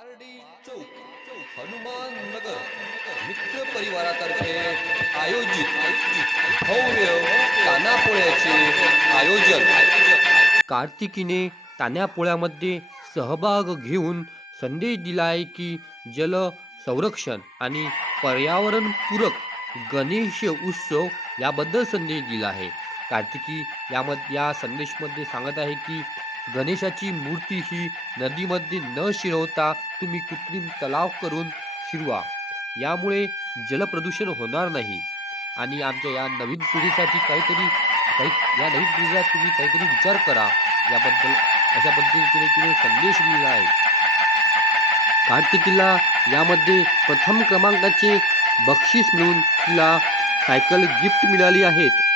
पारडी चौक हनुमान नगर. मित्र परिवारातर्फे आयोजित भव्य कानापोळ्याचे आयोजन. कार्तिकीने तान्यापोळ्यामध्ये सहभाग घेऊन संदेश दिला आहे की जल संरक्षण आणि पर्यावरणपूरक गणेश उत्सव याबद्दल संदेश दिला आहे. कार्तिकी यामध्ये या संदेशमध्ये सांगत आहे की गणेशाची मूर्ती ही नदीमध्ये न शिरवता तुम्ही कृत्रिम तलाव करून शिरवा. यामुळे जलप्रदूषण होणार नाही. आणि आमच्या या नवीन पिढीसाठी काहीतरी काही या नवीन पिढीला तुम्ही काहीतरी विचार करा. याबद्दल अशा पद्धतीने तिने संदेश दिला आहे. कार्तिकीला यामध्ये प्रथम क्रमांकाचे बक्षीस मिळून तिला सायकल गिफ्ट मिळाली आहेत.